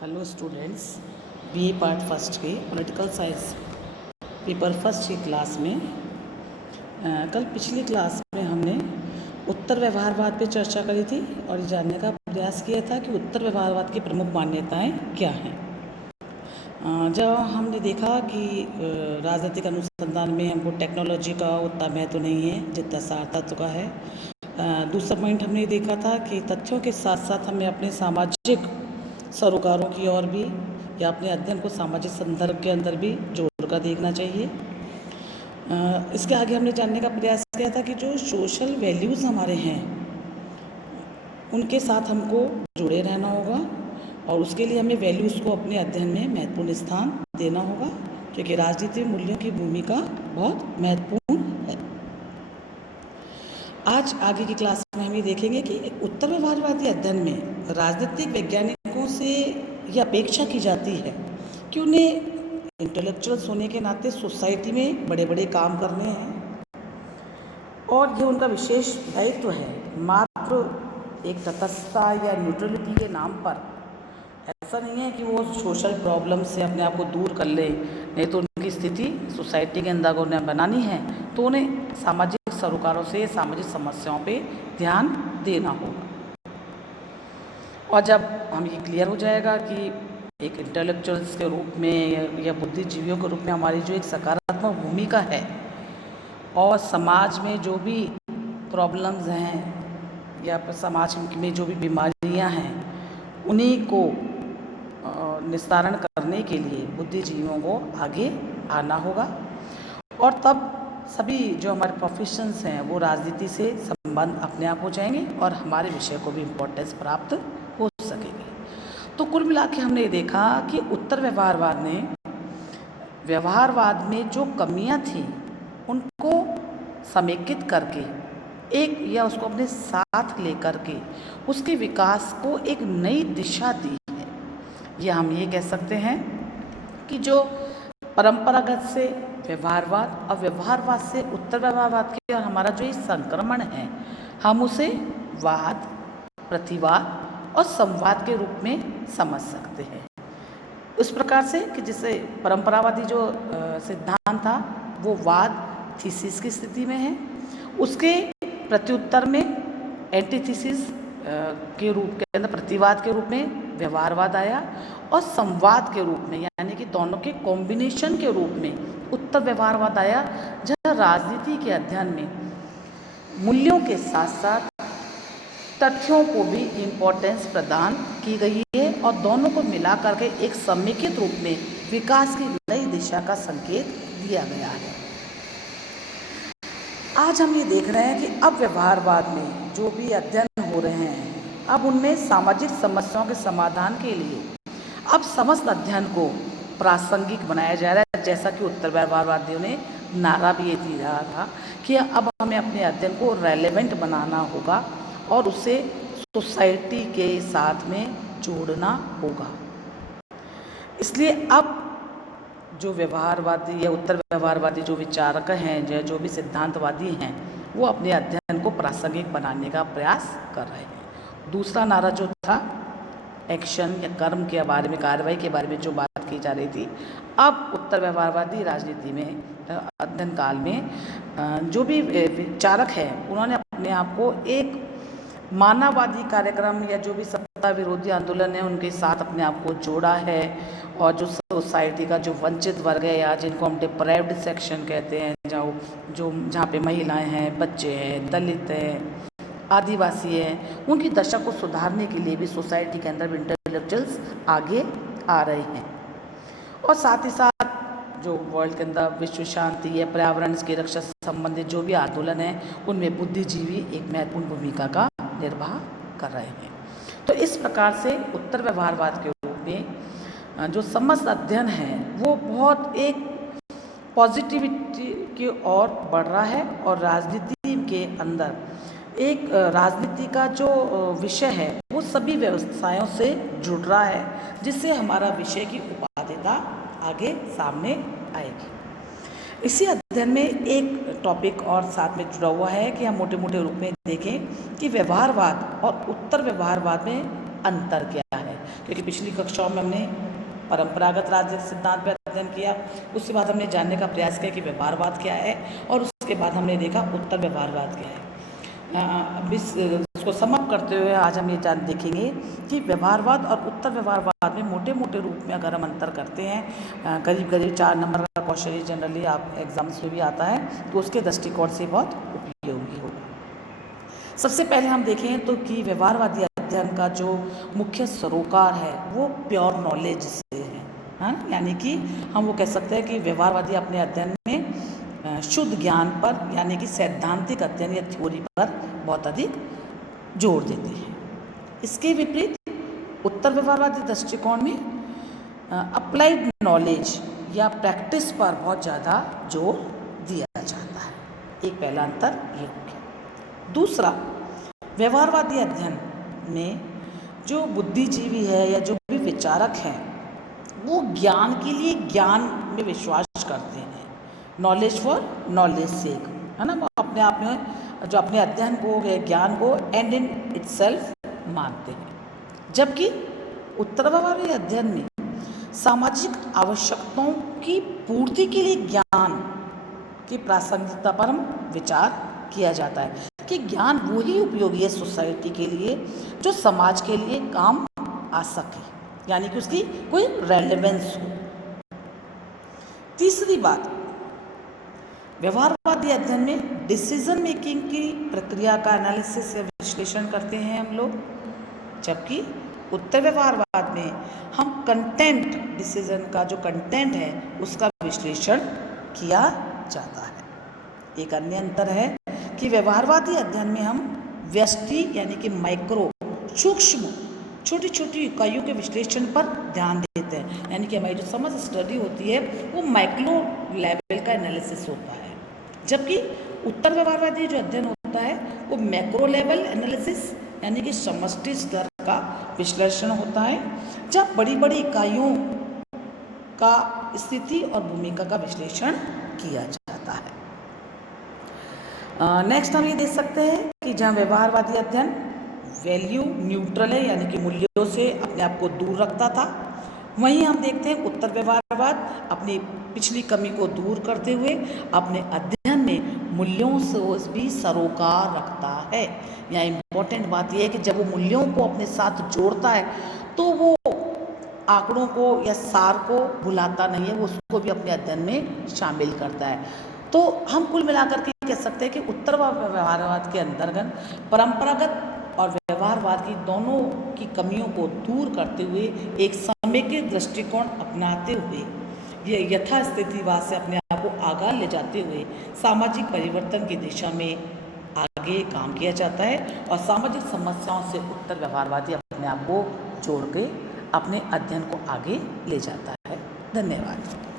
Hello students, BA part first के political science paper first की class में कल पिछली क्लास में हमने उत्तर व्यवहारवाद पे चर्चा करी थी और ये जानने का प्रयास किया था कि उत्तर व्यवहारवाद की प्रमुख मान्यताएं क्या हैं। जब हमने देखा कि राजनीतिक अनुसंधान में हमको टेक्नोलॉजी का उतना महत्व नहीं है जितना सार्थत्व का है। दूसरा पॉइंट हमने देखा था कि तथ्यों के साथ साथ हमें अपने सामाजिक सरोकारों की ओर भी या अपने अध्ययन को सामाजिक संदर्भ के अंदर भी जोड़कर देखना चाहिए। इसके आगे हमने जानने का प्रयास किया था कि जो सोशल वैल्यूज़ हमारे हैं उनके साथ हमको जुड़े रहना होगा और उसके लिए हमें वैल्यूज़ को अपने अध्ययन में महत्वपूर्ण स्थान देना होगा, क्योंकि राजनीतिक मूल्यों की भूमिका बहुत महत्वपूर्ण है। आज आगे की क्लास में हम ये देखेंगे कि उत्तर व्यवहारवादी अध्ययन में राजनीतिक वैज्ञानिकों से यह अपेक्षा की जाती है कि उन्हें इंटेलेक्चुअल्स होने के नाते सोसाइटी में बड़े बड़े काम करने हैं और ये उनका विशेष दायित्व है। मात्र एक तटस्थता या न्यूट्रलिटी के नाम पर ऐसा नहीं है कि वो सोशल प्रॉब्लम से अपने आप को दूर कर ले, नहीं तो उनकी स्थिति सोसाइटी के अंदर उन्हें बनानी है तो उन्हें सामाजिक सरोकारों से सामाजिक समस्याओं पे ध्यान देना होगा। और जब हम ये क्लियर हो जाएगा कि एक इंटेलेक्चुअल्स के रूप में या बुद्धिजीवियों के रूप में हमारी जो एक सकारात्मक भूमिका है और समाज में जो भी प्रॉब्लम्स हैं या समाज में जो भी बीमारियां हैं उन्हीं को निस्तारण करने के लिए बुद्धिजीवियों को आगे आना होगा और तब सभी जो हमारे प्रोफेशंस हैं वो राजनीति से संबंध अपने आप हो जाएंगे और हमारे विषय को भी इम्पोर्टेंस प्राप्त हो सकेगी। तो कुल मिला के हमने देखा कि उत्तर व्यवहारवाद में जो कमियां थी उनको समेकित करके एक या उसको अपने साथ लेकर के उसके विकास को एक नई दिशा दी है। या हम ये कह सकते हैं कि जो परंपरागत से व्यवहारवाद और व्यवहारवाद से उत्तर व्यवहारवाद के और हमारा जो ये संक्रमण है हम उसे वाद, प्रतिवाद और संवाद के रूप में समझ सकते हैं। उस प्रकार से कि जिससे परंपरावादी जो सिद्धांत था वो वाद थीसिस की स्थिति में है, उसके प्रत्युत्तर में एंटीथीसिस के रूप के अंदर प्रतिवाद के रूप में व्यवहारवाद आया और संवाद के रूप में यानी कि दोनों के कॉम्बिनेशन के रूप में उत्तर व्यवहारवाद आया, जहाँ राजनीति के अध्ययन में मूल्यों के साथ साथ तथ्यों को भी इम्पोर्टेंस प्रदान की गई है और दोनों को मिला करके एक समेकित रूप में विकास की नई दिशा का संकेत दिया गया है। आज हम ये देख रहे हैं कि अब व्यवहारवाद में जो भी अध्ययन हो रहे हैं अब उनमें सामाजिक समस्याओं के समाधान के लिए अब समस्त अध्ययन को प्रासंगिक बनाया जा रहा है, जैसा कि उत्तर व्यवहारवादियों ने नारा भी ये दिया था कि अब हमें अपने अध्ययन को रेलेवेंट बनाना होगा और उसे सोसाइटी के साथ में जोड़ना होगा। इसलिए अब जो व्यवहारवादी या उत्तर व्यवहारवादी जो विचारक हैं या जो भी सिद्धांतवादी हैं वो अपने अध्ययन को प्रासंगिक बनाने का प्रयास कर रहे हैं। दूसरा नारा जो था एक्शन या कर्म के बारे में, कार्रवाई के बारे में जो बात की जा रही थी, अब उत्तर व्यवहारवादी राजनीति में अध्ययन काल में जो भी विचारक हैं उन्होंने अपने आप को एक मानववादी कार्यक्रम या जो भी सत्ता विरोधी आंदोलन है उनके साथ अपने आप को जोड़ा है और जो सोसाइटी का जो वंचित वर्ग है या जिनको हम डिप्राइव्ड सेक्शन कहते हैं, जहाँ पे महिलाएं हैं, बच्चे हैं, दलित हैं, आदिवासी हैं, उनकी दशा को सुधारने के लिए भी सोसाइटी के अंदर इंटेलेक्चुअल्स आगे आ रहे हैं। और साथ ही साथ जो वर्ल्ड के अंदर विश्व शांति या पर्यावरण की रक्षा से संबंधित जो भी आंदोलन है उनमें बुद्धिजीवी एक महत्वपूर्ण भूमिका का निर्वाह कर रहे हैं। तो इस प्रकार से उत्तर व्यवहारवाद के रूप में जो समस्त अध्ययन है वो बहुत एक पॉजिटिविटी की ओर बढ़ रहा है और राजनीति के अंदर एक राजनीति का जो विषय है वो सभी व्यवसायों से जुड़ रहा है, जिससे हमारा विषय की उपादेयता आगे सामने आएगी। इसी अध्ययन में एक टॉपिक और साथ में जुड़ा हुआ है कि हम मोटे मोटे रूप में देखें कि व्यवहारवाद और उत्तर व्यवहारवाद में अंतर क्या है, क्योंकि पिछली कक्षाओं में हमने परंपरागत राजनीतिक सिद्धांत पर अध्ययन किया, उसके बाद हमने जानने का प्रयास किया कि व्यवहारवाद क्या है, और उसके बाद हमने देखा उत्तर व्यवहारवाद क्या है। अब इसको समाप्त करते हुए आज हम ये देखेंगे कि व्यवहारवाद और उत्तर व्यवहारवाद में मोटे मोटे रूप में अगर हम अंतर करते हैं, करीब करीब 4 नंबर का क्वेश्चन जनरली आप एग्जाम्स में भी आता है, तो उसके दृष्टिकोण से बहुत उपयोगी होगा। सबसे पहले हम देखें तो कि व्यवहारवादी अध्ययन का जो मुख्य सरोकार है वो प्योर नॉलेज से है, यानी कि हम वो कह सकते हैं कि व्यवहारवादी अपने अध्ययन में शुद्ध ज्ञान पर, यानी कि सैद्धांतिक अध्ययन या थ्योरी पर बहुत अधिक जोर देते हैं। इसके विपरीत उत्तर व्यवहारवादी दृष्टिकोण में अप्लाइड नॉलेज या प्रैक्टिस पर बहुत ज़्यादा जोर दिया जाता है। एक पहला अंतर ये हो गया। दूसरा, व्यवहारवादी अध्ययन में जो बुद्धिजीवी है या जो भी विचारक हैं वो ज्ञान के लिए ज्ञान में विश्वास करते हैं, नॉलेज फॉर नॉलेज सेक, है ना। वो अपने आप में जो अपने अध्ययन को, ज्ञान को एंड इन इटसेल्फ मानते हैं। जबकि उत्तर व्यवहारवादी अध्ययन में सामाजिक आवश्यकताओं की पूर्ति के लिए ज्ञान की प्रासंगिकता पर विचार किया जाता है कि ज्ञान वो ही उपयोगी है सोसाइटी के लिए जो समाज के लिए काम आ सके, यानी कि उसकी कोई रेलेवेंस हो। तीसरी बात, व्यवहारवादी अध्ययन में डिसीजन मेकिंग की प्रक्रिया का एनालिसिस या विश्लेषण करते हैं हम लोग, जबकि उत्तर व्यवहारवाद में हम कंटेंट, डिसीजन का जो कंटेंट है उसका विश्लेषण किया जाता है। एक अन्य अंतर है कि व्यवहारवादी अध्ययन में हम व्यष्टि यानी कि माइक्रो, सूक्ष्म, छोटी छोटी इकाइयों के विश्लेषण पर ध्यान देते हैं, यानी कि हमारी जो समझ स्टडी होती है वो माइक्रो लेवल का एनालिसिस होता है, जबकि उत्तर व्यवहारवादी जो अध्ययन होता है वो मैक्रो लेवल एनालिसिस यानी कि समष्टि स्तर का विश्लेषण होता है, जब बड़ी बड़ी इकाइयों का स्थिति और भूमिका का विश्लेषण किया जाता है। नेक्स्ट हम ये देख सकते हैं कि जहाँ व्यवहारवादी अध्ययन वैल्यू न्यूट्रल है, यानी कि मूल्यों से अपने आप को दूर रखता था, वहीं हम देखते हैं उत्तर व्यवहारवाद अपनी पिछली कमी को दूर करते हुए अपने अध्ययन में मूल्यों से भी सरोकार रखता है। यहाँ इम्पोर्टेंट बात यह है कि जब वो मूल्यों को अपने साथ जोड़ता है तो वो आंकड़ों को या सार को भुलाता नहीं है, वो उसको भी अपने अध्ययन में शामिल करता है। तो हम कुल मिलाकर के कह सकते हैं कि उत्तर व्यवहारवाद के अंतर्गत परंपरागत और व्यवहारवाद की दोनों की कमियों को दूर करते हुए एक समेकित दृष्टिकोण अपनाते हुए ये यथास्थितिवाद से अपने आप को आगे ले जाते हुए सामाजिक परिवर्तन की दिशा में आगे काम किया जाता है, और सामाजिक समस्याओं से उत्तर व्यवहारवादी अपने आप को जोड़ के अपने अध्ययन को आगे ले जाता है। धन्यवाद।